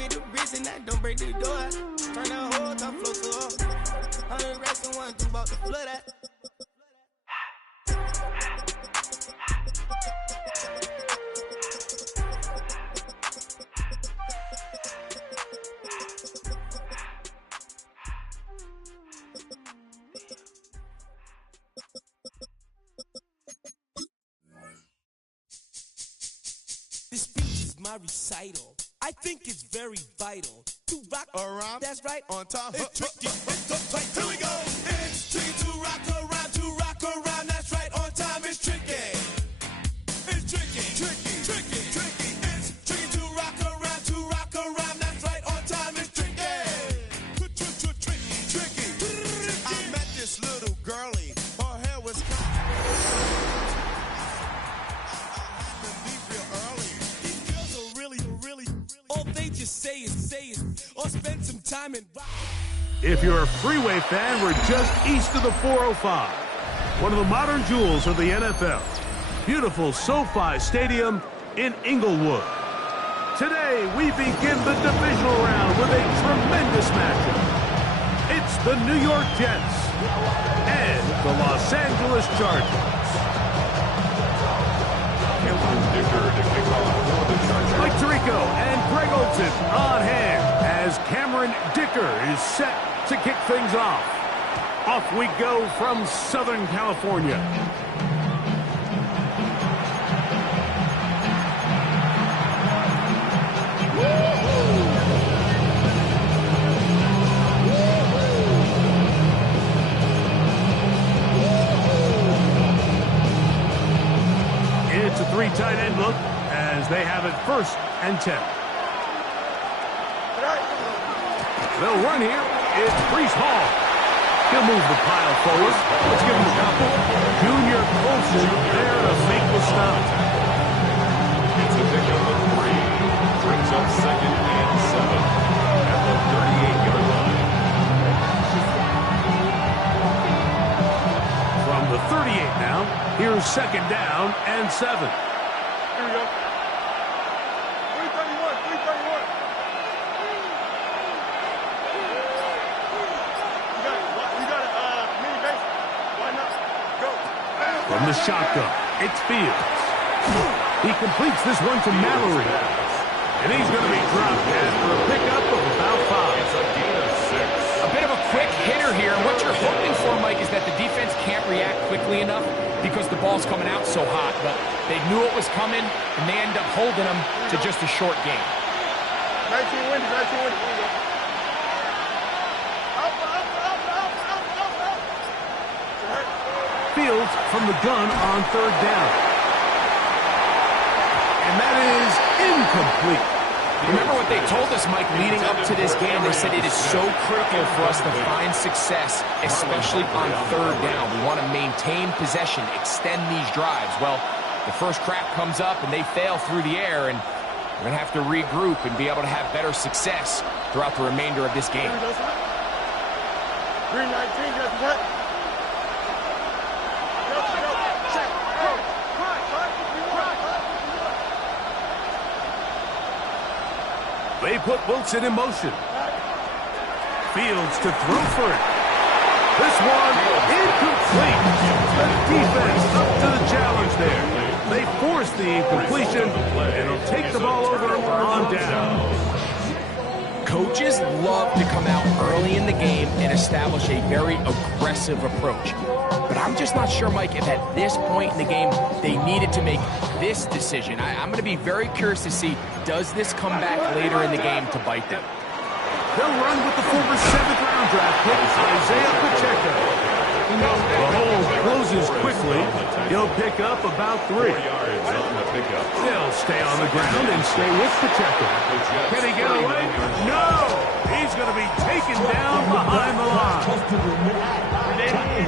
bit of bricks and that don't break the door. Turn that whole top floor to up. 100 racks and one, two about to flood that. This speech is my recital. I think it's very vital to rock around. That's right. On time. It's tricky. It's uptight. Here we go. It's tricky to rock around, to rock around. That's right. On time. It's tricky. It's tricky. Tricky. Tricky. Tricky. It's tricky to rock around, to rock around. That's right. On time. It's tricky. Tricky. Tricky. I met this little girlie. Her hair was all they just say is, or spend some time and rock. If you're a Freeway fan, we're just east of the 405. One of the modern jewels of the NFL. Beautiful SoFi Stadium in Inglewood. Today, we begin the divisional round with a tremendous matchup. It's the New York Jets and the Los Angeles Chargers. Mike Tirico and Greg Olsen on hand as Cameron Dicker is set to kick things off. Off we go from Southern California. It's a three tight end look as they have it 1st and 10. They'll run here. It's Breece Hall. He'll move the pile forward. Let's give him a couple. Junior Colson there to make the stop. It's a pickup of 3. Brings up 2nd and 7 at the 38-yard line. From the 38 now, here's 2nd down and 7. Here we go. 331. You got a mini base. Why not? Go. From the shotgun, it's Fields. He completes this one to Mallory. And he's going to be dropped after a pickup of about 5. It's a gain of 6. A bit of a quick hitter here, and what you're hoping for, Mike, is that the defense can't react quickly enough because the ball's coming out so hot, but they knew it was coming, and they end up holding them to just a short game. 19 wins. Fields from the gun on 3rd down. And that is incomplete. Remember what they told us, Mike, leading up to this game? They said it is so critical for us to find success, especially on 3rd down. We want to maintain possession, extend these drives. Well, the first crack comes up, and they fail through the air, and we're going to have to regroup and be able to have better success throughout the remainder of this game. Green 19, just what? They put Wilson in motion. Fields to throw for it. This one incomplete. The defense up to the challenge there. They force the incompletion, and it'll take the ball over on down. Coaches love to come out early in the game and establish a very aggressive approach. But I'm just not sure, Mike, if at this point in the game they needed to make this decision. I'm going to be very curious to see, does this come back later in the game to bite them? They'll run with the former 7th-round draft pick, Isaiah Pacheco. The hole closes quickly. He'll pick up about 3. They'll stay on the ground and stay with Pacheco. Can he get away? No! He's going to be taken down behind the line.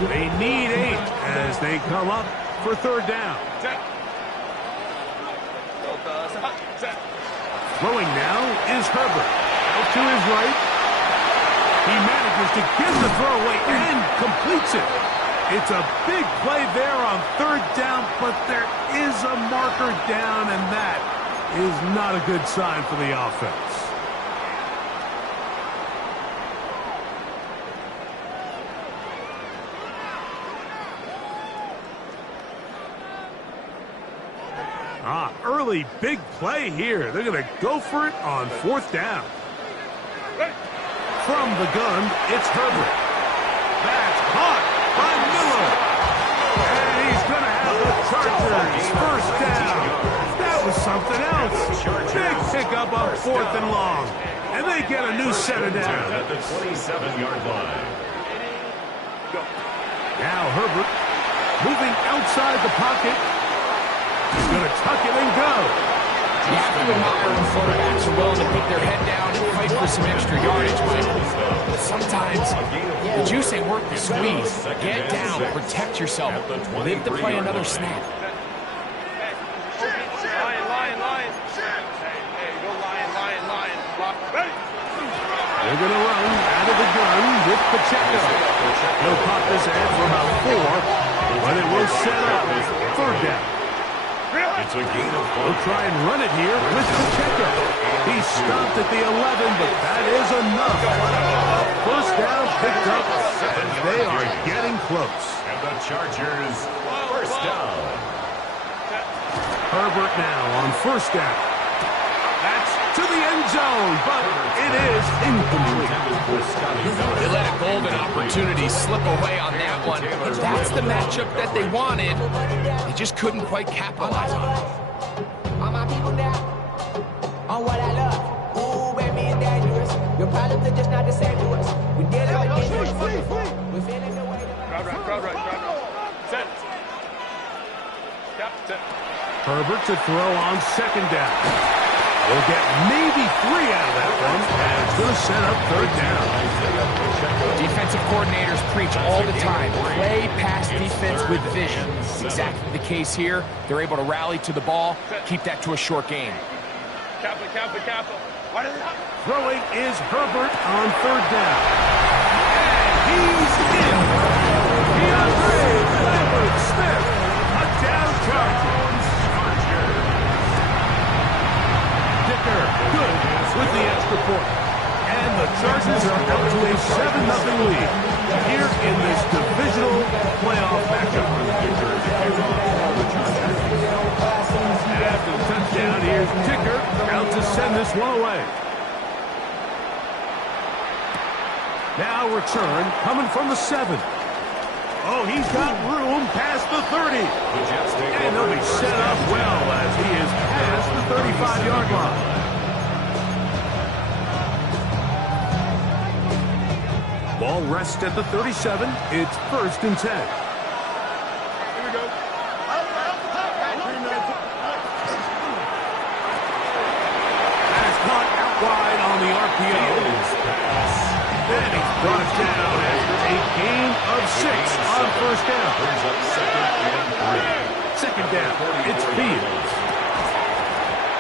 They need 8 as they come up for 3rd down. Throwing now is Herbert. Out to his right. He manages to give the throw away and completes it. It's a big play there on 3rd down, but there is a marker down, and that is not a good sign for the offense. Early big play here. They're going to go for it on 4th down. From the gun, it's Herbert. That's caught by Miller. And he's going to have the Chargers 1st down. That was something else. Big pickup on 4th and long. And they get a new set of downs. At the 27-yard line. Now Herbert moving outside the pocket. He's going to tuck it and go. You have to admire when quarterbacks are willing to put their head down and fight for some extra yardage, Mike. Sometimes the juice ain't worth the squeeze. Get down, protect yourself, live to play another snap. They're going to run out of the gun with Pacheco. He'll pop this in for about 4, but it will set up 3rd down. It's a gain of 4. They'll try and run it here with Pacheco. He's stopped at the 11, but that is enough. 1st down picked up, and they are getting close. And the Chargers 1st down. Herbert now on 1st down. That's to the end zone, but it is incomplete. They let a golden opportunity slip away on that one. That's the matchup that they wanted. They just couldn't quite capitalize on it. All my people now, on what I love. Ooh, baby, it's dangerous. Your problems are just not the same to us. We dealing with dangerous. We're feeling the way that Crowd right. Set. Step, set. Herbert to throw on 2nd down. We'll get maybe 3 out of that one, and it's going to set up 3rd down. Defensive coordinators preach all the time, play pass defense with vision. It's exactly the case here. They're able to rally to the ball, keep that to a short game. Kappa. Throwing is Herbert on 3rd down. And he's in. DeAndre Lambert-Smith, a down Charger. Good with the extra point. And the Chargers are up to a 7-0 lead here in this divisional playoff matchup. After the touchdown, here's Ticker out to send this one away. Now return coming from the 7. Oh, he's got room past the 30. And he'll be set up well as he is past the 35-yard line. Ball rests at the 37. It's 1st and 10. Here we go. That's caught out wide on the RPO. Then he's brought down after a gain of 6 on 1st down. 2nd down. It's Fields.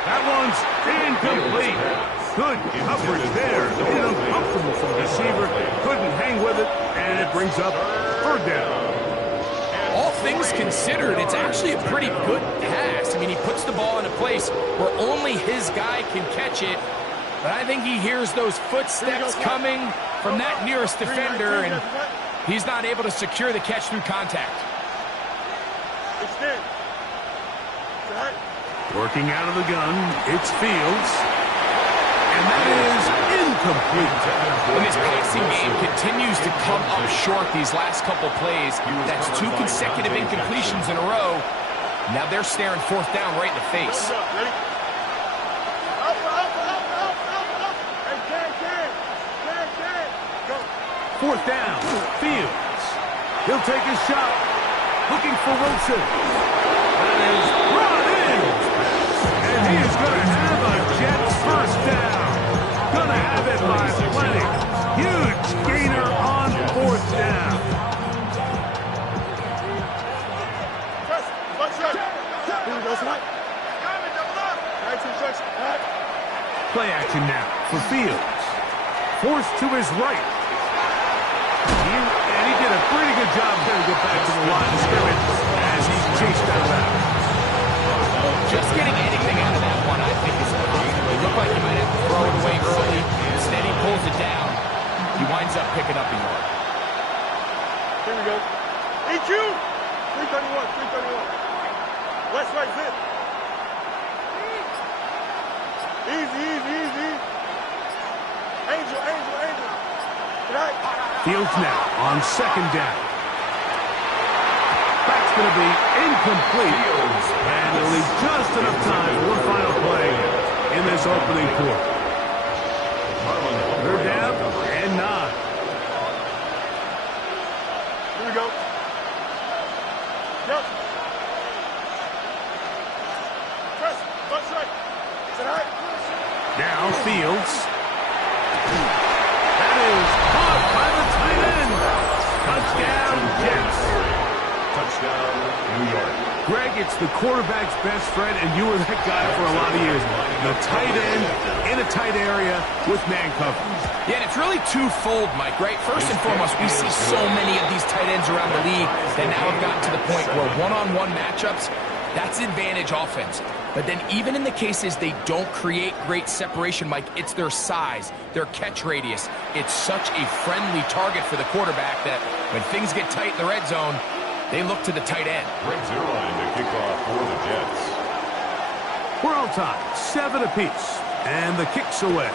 That one's incomplete. Good coverage there. Made it uncomfortable for the receiver. Couldn't hang with it, and it brings up 3rd down. All things considered, it's actually a pretty good pass. I mean, he puts the ball in a place where only his guy can catch it. But I think he hears those footsteps coming from that nearest defender, and he's not able to secure the catch through contact. Working out of the gun, it's Fields. And that is incomplete. When this passing game continues to come up short these last couple plays, that's 2 consecutive incompletions in a row. Now they're staring 4th down right in the face. Fourth down, Fields. He'll take his shot. Looking for Wilson. That is brought in. And he is going to have a Jets 1st down. Going to have it by plenty. Huge gainer on 4th down. Play action now for Fields. Forced to his right. And he did a pretty good job there to get back to the line of scrimmage as he's chased out of bounds. Just getting anything out of that one, I think, is possible. It looked like he might have to throw it away early. Instead, he pulls it down. He winds up picking up a yard. Here we go. EQ! 331. West right zip. Easy. Angel. Tonight. Fields now on second down. That's going to be incomplete. And it'll leave just enough time for one final play in this opening quarter. They're down and 9. Here we go. Yep. Press. Butt strike. Tonight. Now Fields. That is caught by the tight end. Touchdown, Jets. Touchdown, New York. Greg, it's the quarterback's best friend, and you were that guy for a lot of years. The tight end in a tight area with man coverage. Yeah, and it's really twofold, Mike, right? First and foremost, we see so many of these tight ends around the league that now have gotten to the point where one-on-one matchups, that's advantage offense. But then even in the cases they don't create great separation, Mike, it's their size, their catch radius. It's such a friendly target for the quarterback that when things get tight in the red zone, they look to the tight end. Greg Zuerlein to kick off for the Jets. We're all tied, 7 apiece, and the kick's away.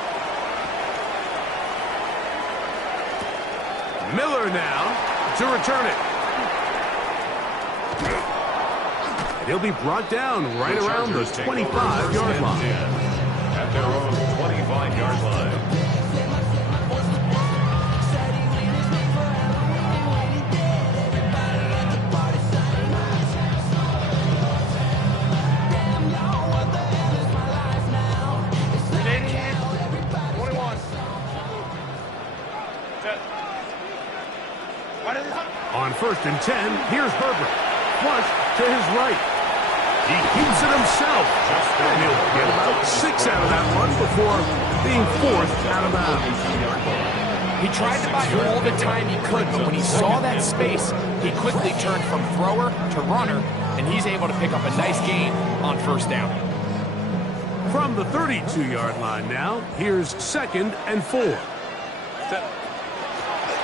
Miller now to return it. And he'll be brought down right around the 25-yard line. At their own 25-yard line. On 1st and 10, here's Herbert. Flush to his right. He keeps it himself. And he'll get about 6 out of that one before being forced out of bounds. He tried to buy all the time he could, but when he saw that space, he quickly turned from thrower to runner, and he's able to pick up a nice gain on 1st down. From the 32-yard line now, here's 2nd and 4.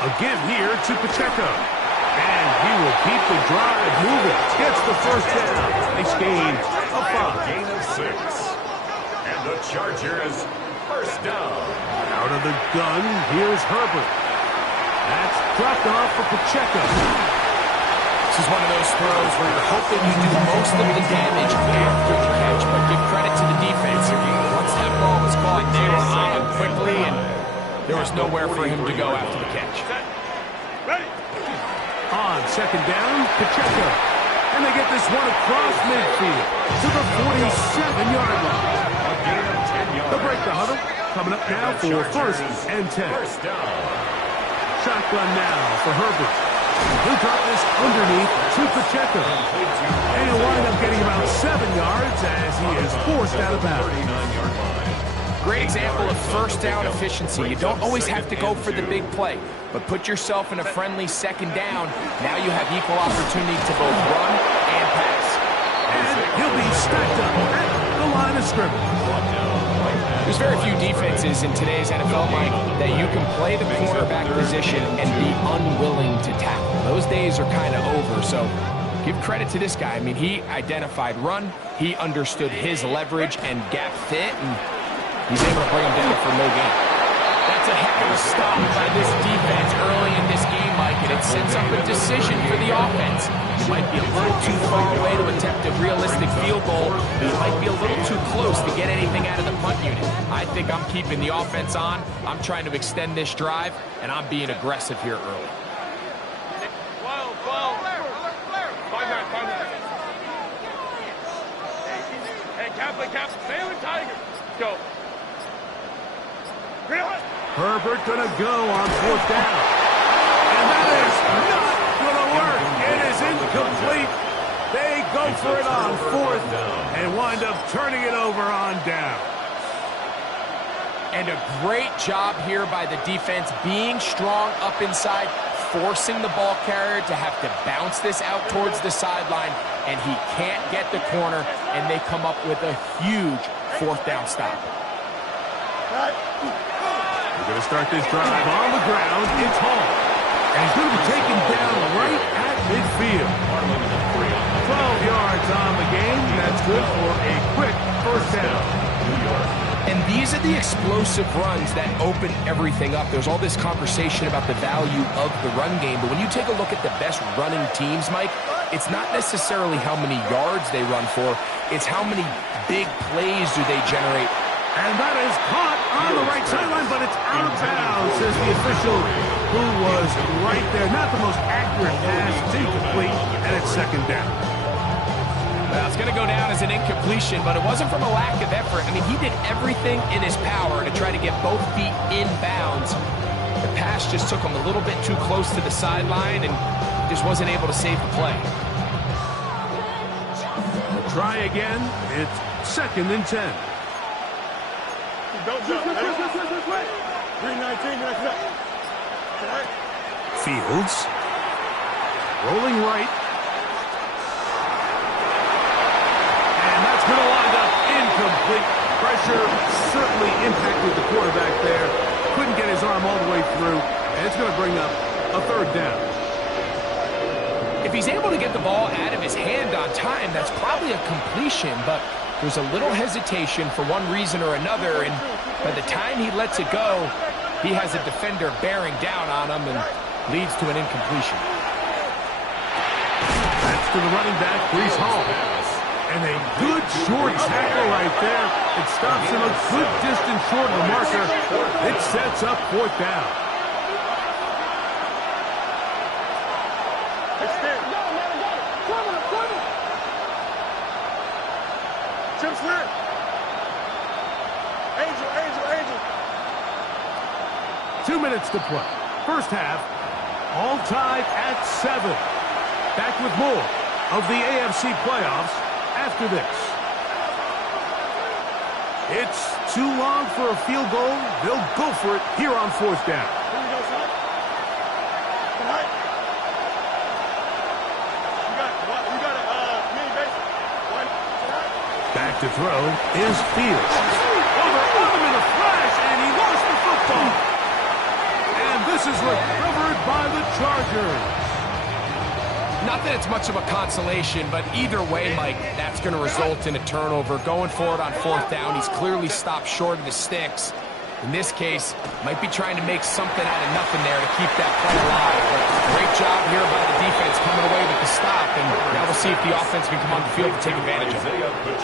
A give here to Pacheco. And he will keep the drive moving. Gets the 1st down. Nice gain of 5. Gain of 6. And the Chargers 1st down. Out of the gun, here's Herbert. That's dropped off for Pacheco. This is one of those throws where you're hoping you do most of the damage after the catch, but give credit to the defense. Once that ball was caught, they were on him quickly, and there was nowhere for him to go after the catch. Ready. On 2nd down, Pacheco. And they get this one across midfield to the 47-yard line. A gain of 10 yards. They'll break the huddle. Coming up now for 1st and 10. 1st down. Shotgun now for Herbert. He'll drop this underneath to Pacheco. And he'll wind up getting about 7 yards as he is forced out of bounds. 39-yard line. Great example of 1st down efficiency. You don't always have to go for the big play, but put yourself in a friendly 2nd down. Now you have equal opportunity to both run and pass. And he'll be stacked up at the line of scrimmage. There's very few defenses in today's NFL, Mike, that you can play the cornerback position and be unwilling to tackle. Those days are kind of over, so give credit to this guy. I mean, he identified run, he understood his leverage and gap fit, and he's able to bring him down for no gain. That's a heck of a stop by this defense early in this game, Mike, and it sets up a decision for the offense. You might be a little too far away to attempt a realistic field goal, but you might be a little too close to get anything out of the punt unit. I think I'm keeping the offense on. I'm trying to extend this drive, and I'm being aggressive here early. 12. 5 minutes. Hey, Cap, Baylor Tiger. Go. Herbert gonna go on 4th down. And that is not gonna work. It is incomplete. They go for it on 4th and wind up turning it over on down. And a great job here by the defense, being strong up inside, forcing the ball carrier to have to bounce this out towards the sideline, and he can't get the corner, and they come up with a huge 4th down stop. We're going to start this drive on the ground. It's Hall. And he's going to be taken down right at midfield. 12 yards on the game. That's good for a quick 1st down. New York. And these are the explosive runs that open everything up. There's all this conversation about the value of the run game, but when you take a look at the best running teams, Mike, it's not necessarily how many yards they run for, it's how many big plays do they generate. And that is caught on the right sideline, but it's out of bounds, says the official, who was right there. Not the most accurate pass, it's incomplete, and it's second down. Well, it's going to go down as an incompletion, but it wasn't from a lack of effort. I mean, he did everything in his power to try to get both feet in bounds. The pass just took him a little bit too close to the sideline and just wasn't able to save the play. We'll try again. It's 2nd and 10. Don't jump. 319, next up. Fields. Rolling right. Going to wind up incomplete. Pressure certainly impacted the quarterback there. Couldn't get his arm all the way through, and it's going to bring up a 3rd down. If he's able to get the ball out of his hand on time, that's probably a completion, but there's a little hesitation for one reason or another, and by the time he lets it go, he has a defender bearing down on him and leads to an incompletion. That's to the running back, Breece Hall. And a good short tackle right there. It stops him a good distance short of the marker. It sets up 4th down. Extend. Chip slip. Angel. 2 minutes to play. First half, all tied at 7. Back with more of the AFC playoffs after this. It's too long for a field goal. They'll go for it here on 4th down. Here we go, son. Tonight. You got a mini base. One. Back to throw is Fields. Over him in a flash, and he lost the football. And this is recovered by the Chargers. Not that it's much of a consolation, but either way, Mike, that's going to result in a turnover. Going forward on 4th down, he's clearly stopped short of the sticks. In this case, might be trying to make something out of nothing there to keep that play alive. But great job here by the defense coming away with the stop, and now we'll see if the offense can come on the field to take advantage of it.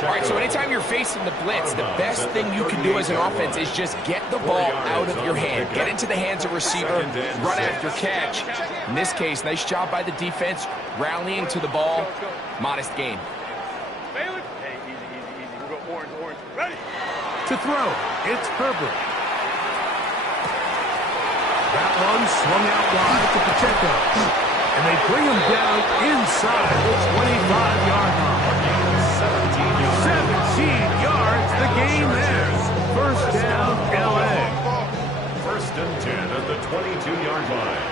All right, so anytime you're facing the blitz, the best thing you can do as an offense is just get the ball out of your hand. Get into the hands of receiver, run after catch. In this case, nice job by the defense, rallying to the ball. Modest gain. Hey, easy. We'll go orange. Ready? To throw, it's Herbert. That one swung out wide to Pacheco. And they bring him down inside the 25-yard line. 17 yards, the gain there. First down, L.A. 1st and 10 at the 22-yard line.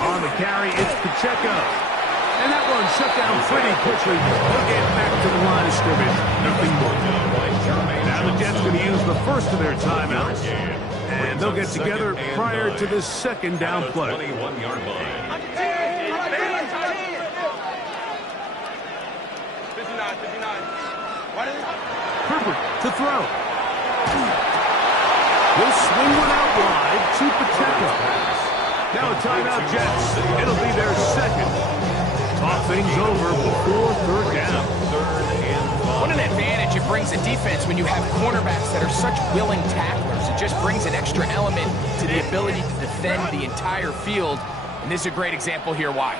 On the carry, it's Pacheco. And that one shut down pretty quickly. They'll get back to the line of scrimmage. Nothing more. Now the Jets going to use the first of their timeouts. And they'll get together prior to the 2nd down play. 21-yard line. Herbert to throw. Will swing one out wide to Pacheco. Now a timeout, Jets. It'll be their 2nd. Talk things over before 3rd down. What an advantage it brings the defense when you have cornerbacks that are such willing tacklers. It just brings an extra element to the ability to defend the entire field. And this is a great example here why.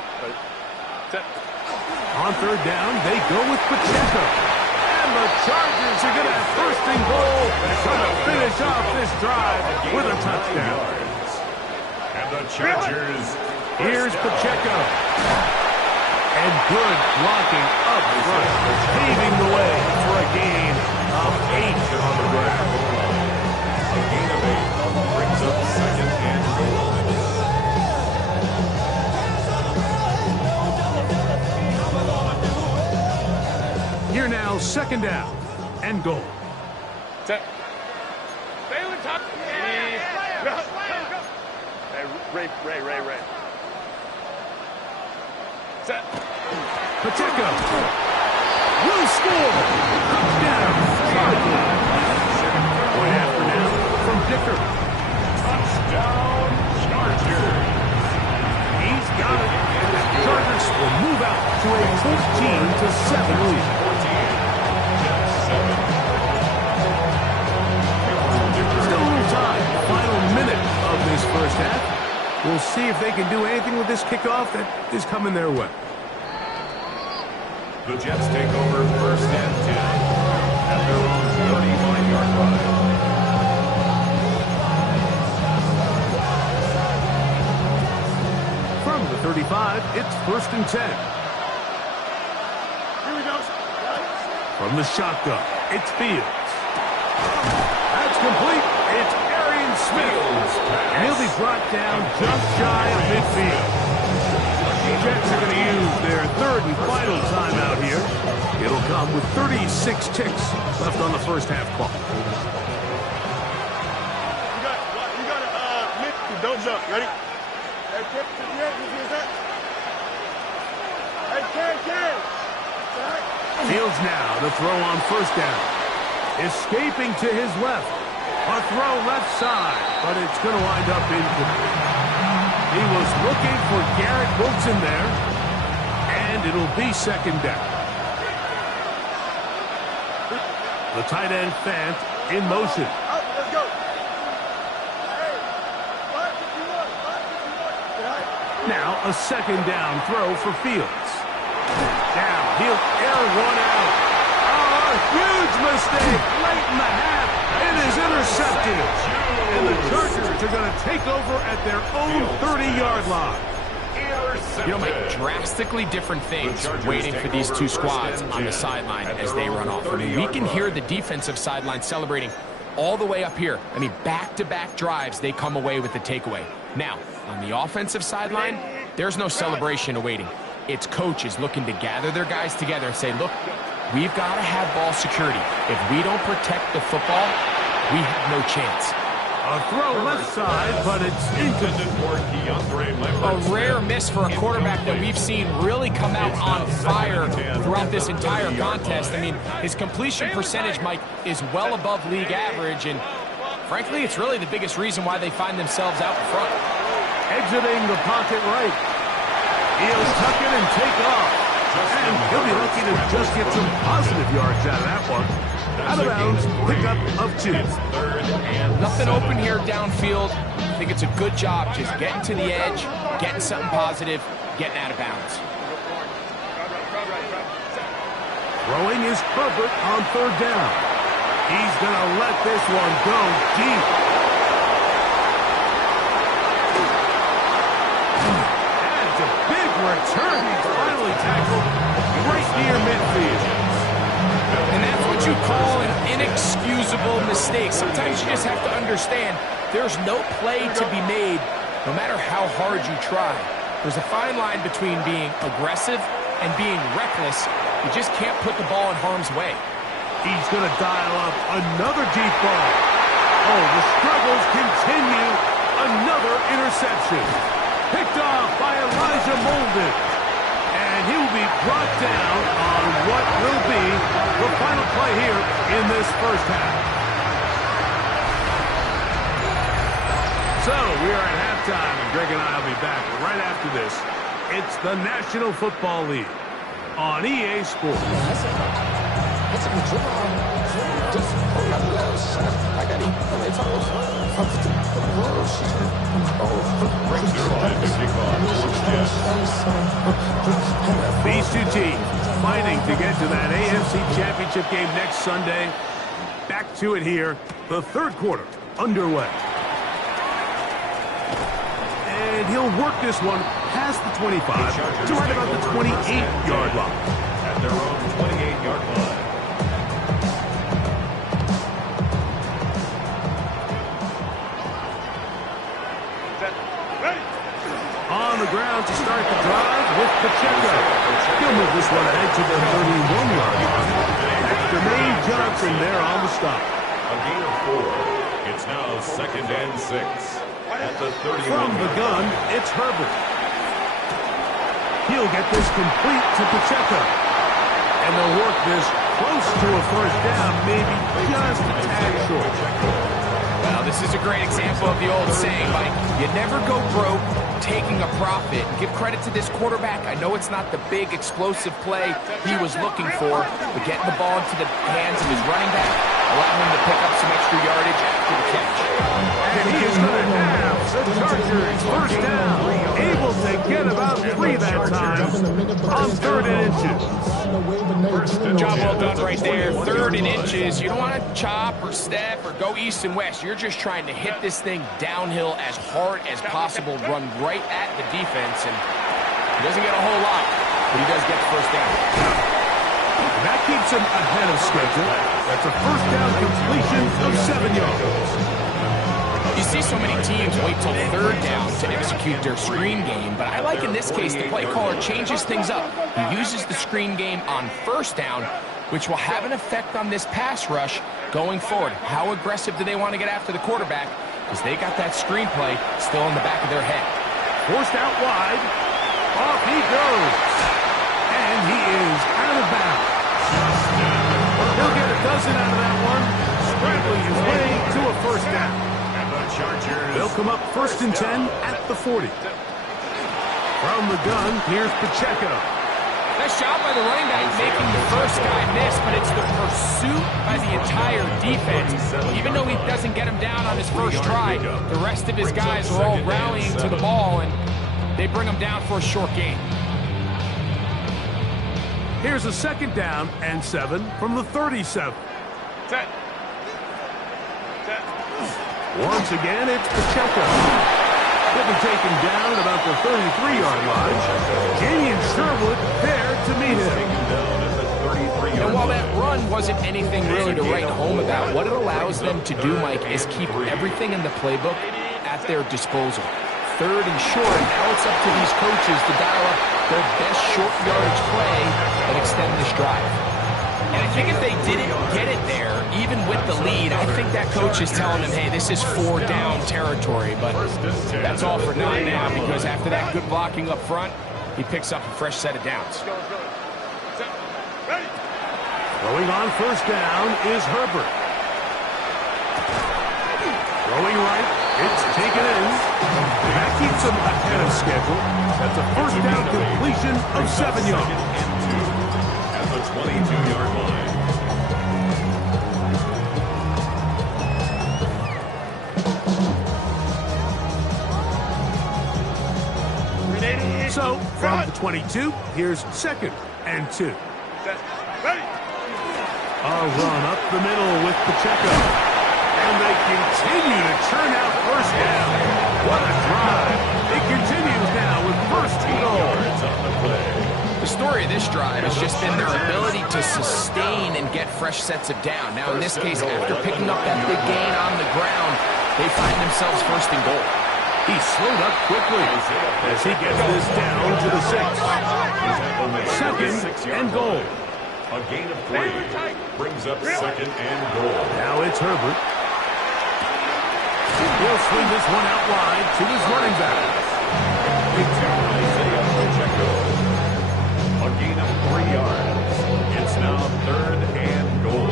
On 3rd down, they go with Pacheco. And the Chargers are going to have 1st and goal. They're trying to finish off this drive with a touchdown. And the Chargers. Here's Pacheco. And good blocking up front, paving the way for a gain of 8 on the ground. A gain of 8 brings up 2nd and goal. Here now, 2nd down and goal. Hey, Ray. Pacheco. will score. Touchdown, Chargers. Point after now from Dicker. Touchdown, Chargers. He's got it. The Chargers will move out to a 14-7 lead. 14, 7. Still a little time. Final minute of this first half. We'll see if they can do anything with this kickoff that is coming their way. The Jets take over first and 10 at their own 39-yard line. From the 35, it's first and 10. Here we go. From the shotgun, it's Fields. That's complete. It's Arian Smith. And he'll be brought down just shy of midfield. The Jets are going to use their third and final timeout here. It'll come with 36 ticks left on the first half clock. You got it. Don't jump. Ready? Hey, Kip, to the end. You see that? Hey, Ken. Fields now to throw on first down. Escaping to his left. A throw left side, but it's going to wind up incomplete. He was looking for Garrett Wilson there, and it'll be second down. The tight end Fant in motion. Let's go. Now a second down throw for Fields. Now he'll air one out. Oh, a huge mistake late in the half. It is intercepted. And the Chargers are going to take over at their own 30-yard line. You know, Mike, drastically different things waiting for these two squads on the sideline as they run off. I mean, we can hear the defensive sideline celebrating all the way up here. I mean, back-to-back drives, they come away with the takeaway. Now, on the offensive sideline, there's no celebration awaiting. It's coaches looking to gather their guys together and say, look, we've got to have ball security. If we don't protect the football, we have no chance. A throw left side, but it's incomplete. A rare miss for a quarterback that we've seen really come out on fire throughout this entire contest. I mean, his completion percentage, Mike, is well above league average, and frankly, it's really the biggest reason why they find themselves out in front. Exiting the pocket right. He'll tuck it and take off. And he'll be lucky to just get some positive yards out of that one. Out of bounds, pickup of 2. Nothing open here downfield. I think it's a good job just getting to the edge, getting something positive, getting out of bounds. Throwing is Herbert on third down. He's going to let this one go deep. That's a big return. He's finally tackled right near midfield. And that's what you call an inexcusable mistake. Sometimes you just have to understand there's no play to be made, no matter how hard you try. There's a fine line between being aggressive and being reckless. You just can't put the ball in harm's way. He's going to dial up another deep ball. Oh, the struggles continue. Another interception. Picked off by Elijah Molden. And he will be brought down on what will be the final play here in this first half. So we are at halftime, and Greg and I will be back right after this. It's the National Football League on EA Sports. These two teams fighting to get to that AFC Championship game next Sunday. Back to it here, the third quarter underway. And he'll work this one past the 25 to right about the 28-yard line. At their own 28-yard line. On the ground to start the drive with Pacheco. He'll move this one ahead to the 31-yard line. That's Jermaine Johnson there on the stop. A gain of 4. It's now 2nd and 6. At the 31. From the gun, it's Herbert. He'll get this complete to Pacheco. And they'll work this close to a first down, maybe just a tad short. Well, this is a great example of the old saying, Mike. You never go broke taking a profit. Give credit to this quarterback. I know it's not the big explosive play he was looking for, but getting the ball into the hands of his running back, allowing him to pick up some extra yardage after the catch. And he is going to have the Chargers first down, able to get about 3 that time on 3rd and inches. Job well done right there. 3rd and inches. You don't want to chop or step or go east and west. You're just trying to hit this thing downhill as hard as possible, run right at the defense, and he doesn't get a whole lot, but he does get the first down. That keeps him ahead of schedule. That's a first down completion of 7 yards. You see so many teams wait till 3rd down to execute their screen game, but I like in this case the play caller changes things up. He uses the screen game on 1st down, which will have an effect on this pass rush going forward. How aggressive do they want to get after the quarterback? Because they got that screen play still in the back of their head. Forced out wide. Off he goes. And he is out of bounds. He'll get a dozen out of that one, scrambling his way to a first down. They'll come up 1st and 10 at the 40. From the gun, here's Pacheco. Nice job by the running back making the first guy miss, but it's the pursuit by the entire defense. Even though he doesn't get him down on his first try, the rest of his guys are all rallying to the ball, and they bring him down for a short gain. Here's a 2nd down and 7 from the 37. Once again, it's Pacheco. He'll be taken down at about the 33-yard line. Jamian Sherwood there to meet him. And while that run wasn't anything really to write home about, what it allows them to do, Mike, is keep everything in the playbook at their disposal. 3rd and short, now it's up to these coaches to dial up their best short yardage play and extend this drive. And I think if they didn't get it there, even with the lead, I think that coach is telling them, hey, this is 4-down territory. But that's all for naught now, because after that good blocking up front, he picks up a fresh set of downs. Throwing on 1st down is Herbert. Throwing right, it's taken in. That keeps him ahead of schedule. That's a first down completion of 7 yards. At the 22-yard line. So, from the 22, here's 2nd and 2. A run up the middle with Pacheco. And they continue to churn out first down. What a drive. It continues now with 1st and goal. The story of this drive has just been their ability to sustain and get fresh sets of down. Now, in this case, after picking up that big gain on the ground, they find themselves 1st and goal. He slowed up quickly as he gets this down to the 6. 2nd and goal. A gain of 3 brings up 2nd and goal. Now it's Herbert. He'll swing this one out wide to his running back. Isaiah Pacheco. A gain of 3 yards. It's now 3rd and goal.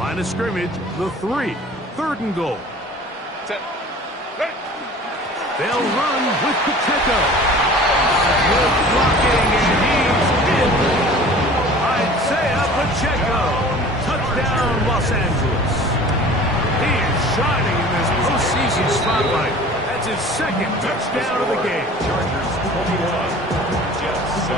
Line of scrimmage, the 3. 3rd and goal. They'll run with Pacheco. Good blocking, and he's in. Isaiah Pacheco. Touchdown, Los Angeles. He is shining in this postseason spotlight. That's his 2nd touchdown of the game. Chargers 21, Jets 7.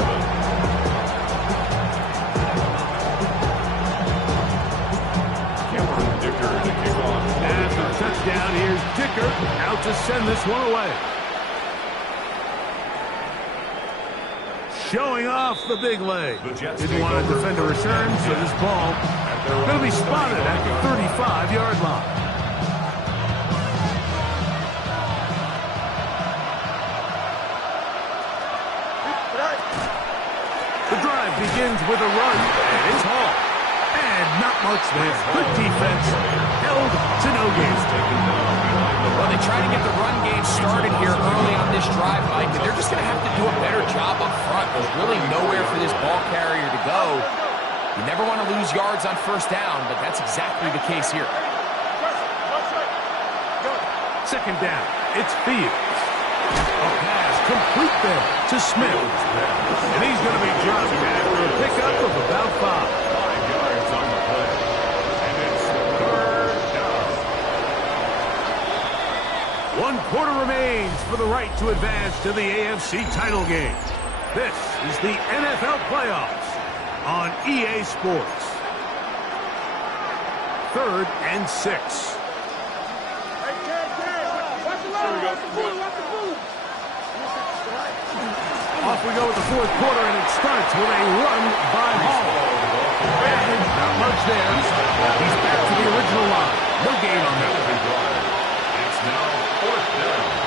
After the touchdown, here's Dicker out to send this one away. Showing off the big leg. Didn't want to defend a return, so this ball going to be spotted at the 35-yard line. The drive begins with a run, and it's Hall. And not much there. Good defense. Held to no gain. Well, they try to get the run game started here early his yards on first down, but that's exactly the case here. Second down, it's Fields. A pass complete there to Smith. And he's going to be dropped after a pickup of about 5. 5 yards on the play. And it's third down. 1 quarter remains for the right to advance to the AFC title game. This is the NFL playoffs on EA Sports. 3rd and 6. Off we go with the 4th quarter, and it starts with a run by Hall. Not much there. He's back to the original line. No gain on that. It's now 4th down.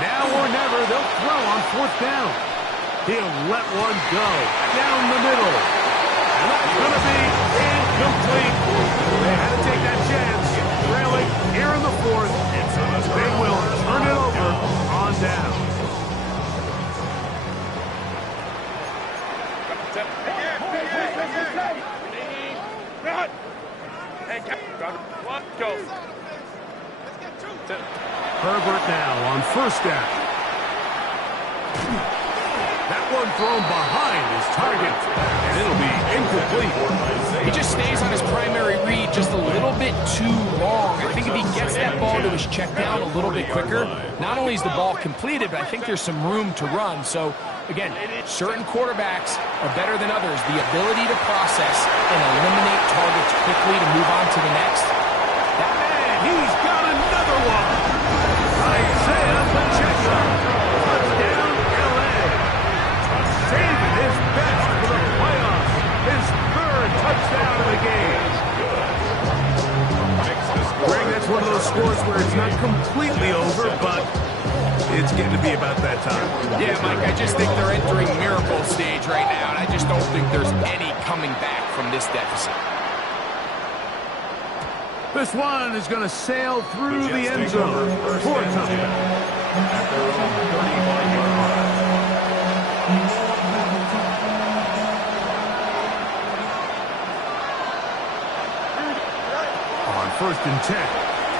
Now or never, they'll throw on 4th down. He'll let one go down the middle. And that's going to be incomplete. They had to take that chance. Trailing here in the 4th. They will turn it over on down. Herbert now on 1st down. That one thrown behind his target, and it'll be incomplete. He just stays on his primary read just a little bit too long. I think if he gets that ball to his check down a little bit quicker, not only is the ball completed, but I think there's some room to run. So, again, certain quarterbacks are better than others. The ability to process and eliminate targets quickly to move on to the next. And he's got another one. Isaiah Pacheco. Touchdown, L.A. Saving his best for the playoffs. His 3rd touchdown of the game. Greg, that's one of those scores where it's not completely over, but it's getting to be about that time. Yeah, Mike, I just think they're entering miracle stage right now, and I just don't think there's any coming back from this deficit. This one is going to sail through the end zone for a touchdown. At their own 35-yard line. On 1st and 10,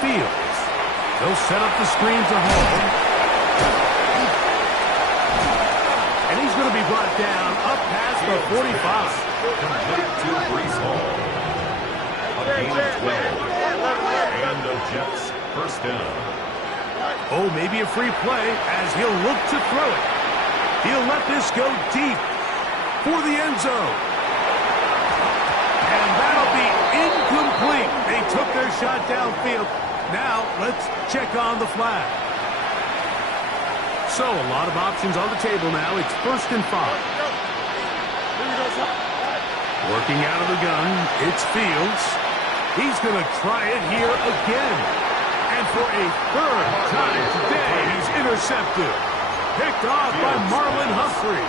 Fields. They'll set up the screen to Hall. And he's going to be brought down up past the 45. Complete to Breece Hall. A gain of 12. And the Jets 1st down. Oh, maybe a free play as he'll look to throw it. He'll let this go deep for the end zone. And that'll be incomplete. They took their shot downfield. Now, let's check on the flag. So, a lot of options on the table now. It's 1st and 5. Working out of the gun, it's Fields. He's going to try it here again. And for a 3rd time today, he's intercepted. Picked off by Marlon Humphrey.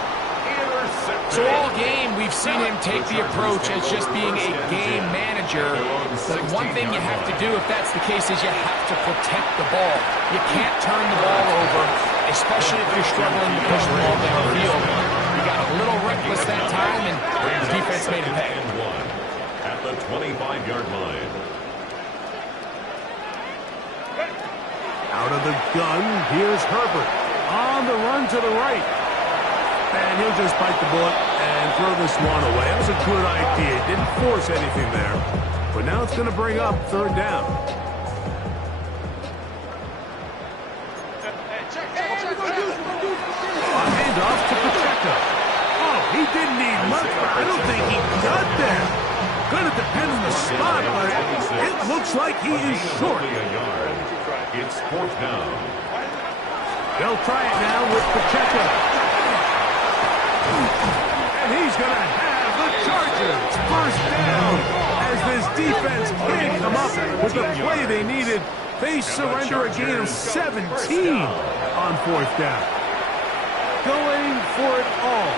So all game, we've seen him take the approach as just being a game manager. But one thing you have to do if that's the case is you have to protect the ball. You can't turn the ball over, especially if you're struggling to push the ball downfield. You got a little reckless that time, and the defense made it pay. At the 25-yard line. Out of the gun, here's Herbert. On the run to the right. And he'll just bite the bullet and throw this one away. That was a good idea. Didn't force anything there. But now it's going to bring up 3rd down. A handoff to Pacheco. Oh, he didn't need much, but I don't think he got there. Going to depend on the spot, but it looks like he is short. It's 4th down. They'll try it now with Pacheco. And he's going to have the Chargers 1st down. As this defense can't come up with the play they needed, they surrender a gain of 17 on 4th down. Going for it all.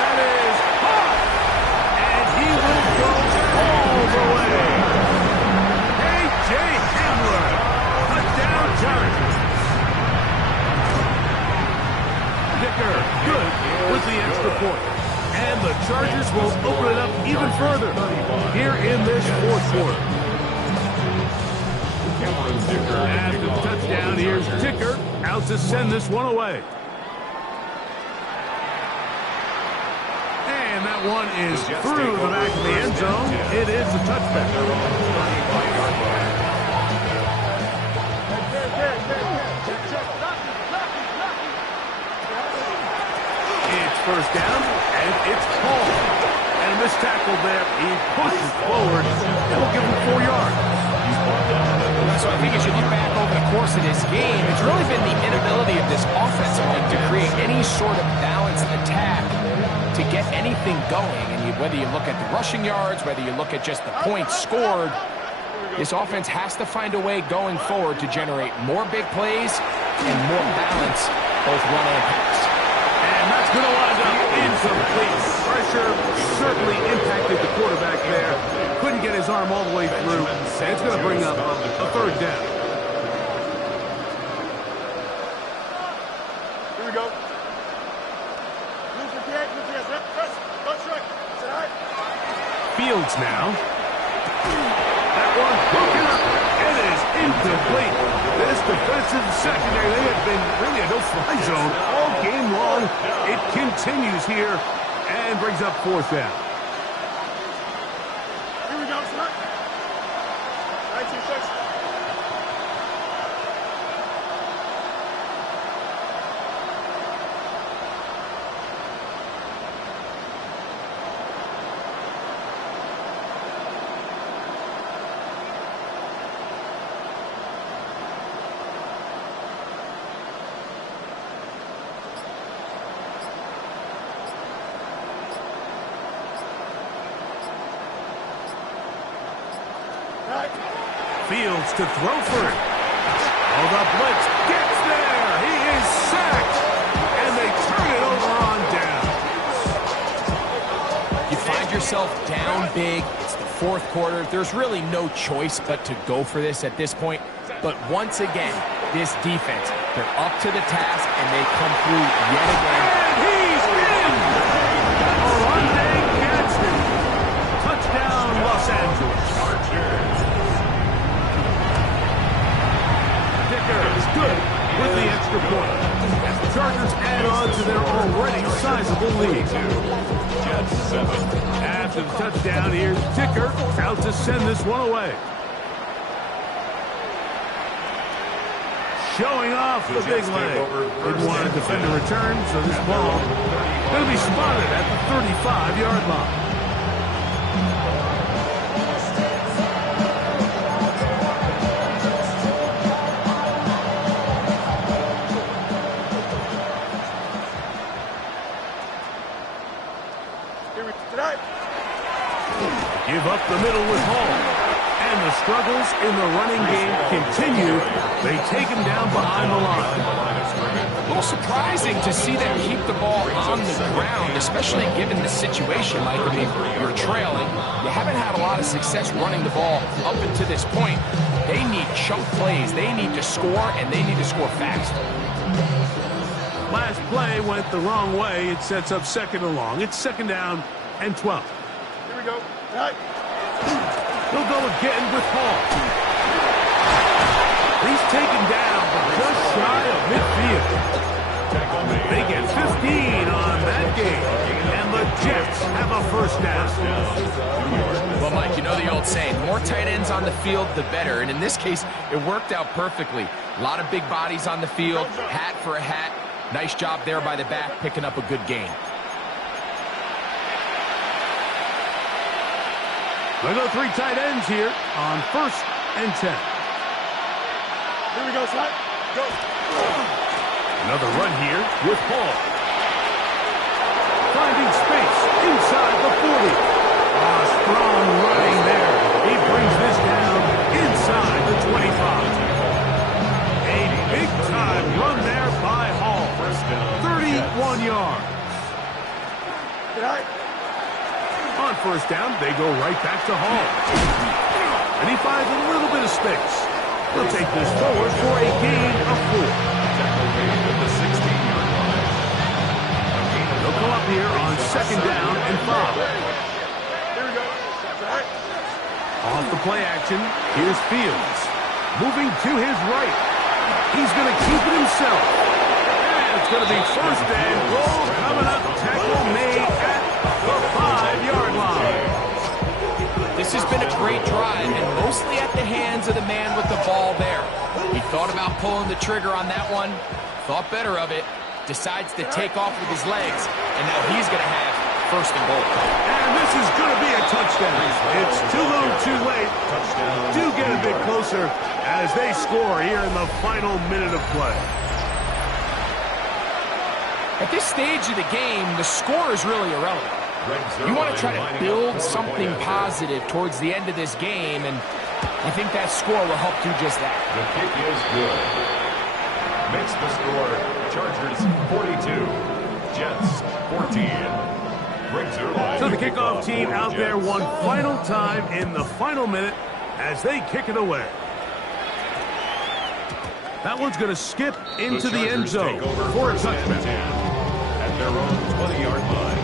That is away. A.J. Hamler. Touchdown Chargers. Dicker, good with the extra point. And the Chargers will open it up even further here in this fourth quarter. After the touchdown, here's Dicker out to send this one away. And that one is through the back of the end zone. It is a touchback. It's first down, and it's Hall. And a missed tackle there. He pushes forward. It'll give him 4 yards. So I think as you look back over the course of this game, it's really been the inability of this offensive line to create any sort of balanced attack to get anything going. And whether you look at the rushing yards, whether you look at just the points scored, this offense has to find a way going forward to generate more big plays and more balance, both run and pass. And that's going to wind up incomplete. Pressure certainly impacted the quarterback there. Couldn't get his arm all the way through. And it's going to bring up a third down. Here we go. Fields now. That one broken up. It is incomplete. This defensive secondary, they have been really a no-fly zone all game long. It continues here and brings up fourth down. Here we go, son. 19 seconds. Fields to throw for it. Oh, the blitz gets there. He is sacked. And they turn it over on down. You find yourself down big. It's the fourth quarter. There's really no choice but to go for this at this point. But once again, this defense, they're up to the task, and they come through yet again. And he's in! Oronde Gadsden. Touchdown, Los Angeles. Is good with the extra point. As the Chargers add on to their already sizable lead. After the touchdown, here's Dicker out to send this one away. Showing off the big leg. Didn't want to defend the return, so this ball going to be spotted at the 35-yard line. Give up the middle with Hall. And the struggles in the running game continue. They take him down behind the line. A little surprising to see them keep the ball on the ground, especially given the situation, Mike. I mean, you're trailing. You haven't had a lot of success running the ball up until this point. They need chunk plays. They need to score, and they need to score fast. Last play went the wrong way. It sets up second and long. It's second down and 12. Here we go. He'll go again with Hall. He's taken down just shy of midfield. They get 15 on that game, and the Jets have a first down. Well, Mike, you know the old saying, the more tight ends on the field, the better. And in this case, it worked out perfectly. A lot of big bodies on the field, hat for a hat. Nice job there by the back, picking up a good gain. They go three tight ends here on first and 10. Here we go, son. Go. Another run here with Hall. Finding space inside the 40. Strong running there. He brings this down inside the 25. A big-time run there by Hall. 31 yards. On first down. They go right back to Hall. And he finds a little bit of space. He'll take this forward for a gain of 4. Tackle made at the 16-yard line. They'll come up here on second down and 5. Here we go. Off the play action, here's Fields. Moving to his right. He's going to keep it himself. And it's going to be first and goal coming up. Tackle made at the 5-yard line. This has been a great drive, and mostly at the hands of the man with the ball there. He thought about pulling the trigger on that one, thought better of it, decides to take off with his legs, and now he's going to have first and goal. And this is going to be a touchdown. It's too little too late. Do get a bit closer as they score here in the final minute of play. At this stage of the game, the score is really irrelevant. You want to try to build something positive towards the end of this game, and I think that score will help do just that. The kick is good. Makes the score Chargers 42, Jets 14. So the kickoff team out there one final time in the final minute as they kick it away. That one's going to skip into the end zone for a touchdown. At their own 20-yard line.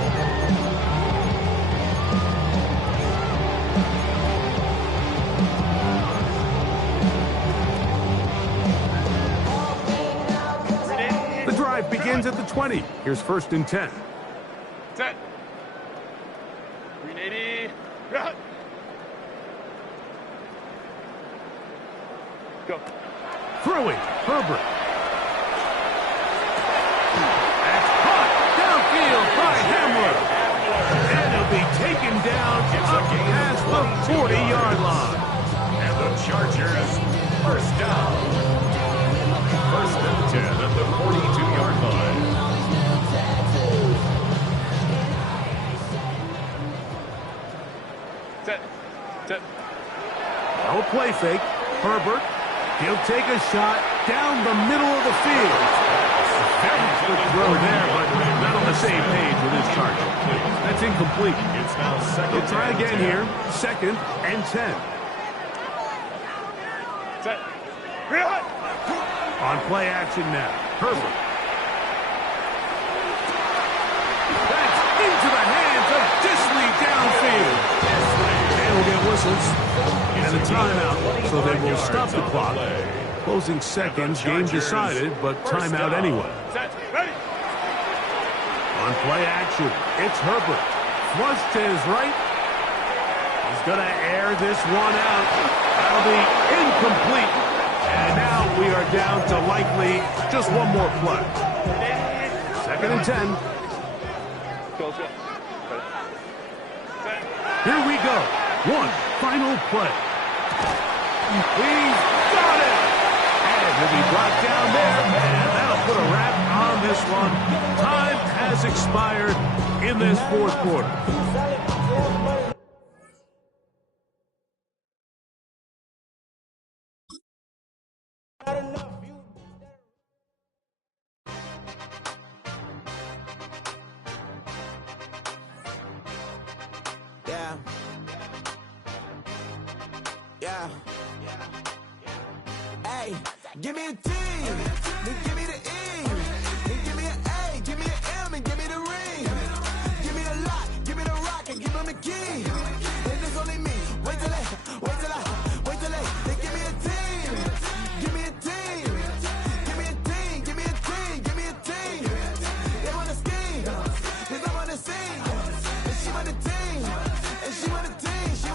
The drive begins at the 20. Here's first and 10. Set. 380. Go. Throwing, Herbert. That's caught downfield by Hamler. And he'll be taken down up past the 40-yard line. And the Chargers first down. First and 10 at the 42-yard line. Set. Set. Now a play fake. Herbert. He'll take a shot down the middle of the field. Very good throw there, but not on the same page with his target. That's incomplete. It's now second. He'll try again here. Second and 10. Set. On play action now. Herbert. That's into the hands of Disley downfield. They will get whistles and a timeout, so they will stop the clock. Closing seconds, game decided, but timeout anyway. Set. Ready. On play action, it's Herbert. Flush to his right. He's going to air this one out. That'll be incomplete. And now we are down to likely just one more play. Second and 10. Go. Here we go. One final play. He's got it. And he'll be brought down there. And that'll put a wrap on this one. Time has expired in this fourth quarter. Yeah. Hey, give me a T, then give me the E, then give me an A, give me an M, and give me the ring. Give me the lock, give me the rock, and give them the key. And it's only me. Wait till they, then give me a team. Give me a team. Give me a team, give me a team, give me a team. They want to scheme, cause I'm on the scene. And she want the team, and she want the team, she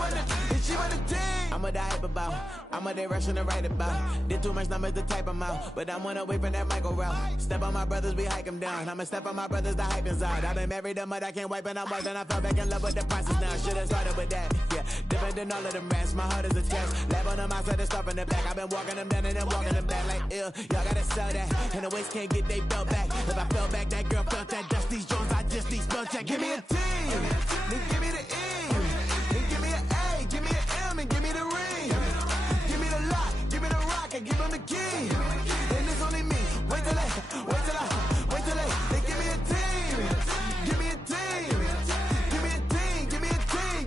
want the team. I'm a hype about, I'm a direction to write about. Did too much numbers to type them out, but I'm one away from that Michael route. Step on my brothers, we hike them down. I'ma step on my brothers, the hype inside. I've been married them, but I can't wipe and I'm wiped and I fell back in love with the process now. Should've started with that, yeah. Different than all of them rats, my heart is a test. Lab on them outside, the stuff in the back. I've been walking them down and then walking them back like ill. Y'all gotta sell that, and the waist can't get they belt back. If I fell back, that girl felt that. Dust these Jones, I just need spell check. Give me a T, then give me the E, then give me an A, give me an M, and give me the ring. Give me the lock, give me the rock, and give them the key. And it's only me. Wait till they, then give me a team. Give me a team. Give me a team, give me a team,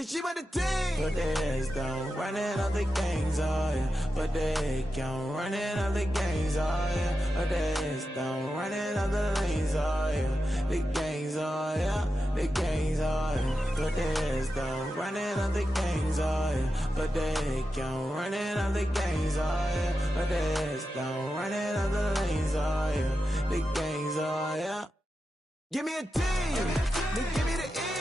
then she with the team. Put their heads down, running all the gangs, oh yeah. Put their head count, running all the gangs, oh yeah. Put their heads down, running all the lanes, oh yeah. The gangs, oh yeah. The gangs, oh yeah. Put their heads down, running all the gangs, oh yeah. Put their head count, running all the gangs, oh yeah. Put their heads down, running all the lanes, oh yeah. The gangs, oh yeah. Give me a team, then give me the E.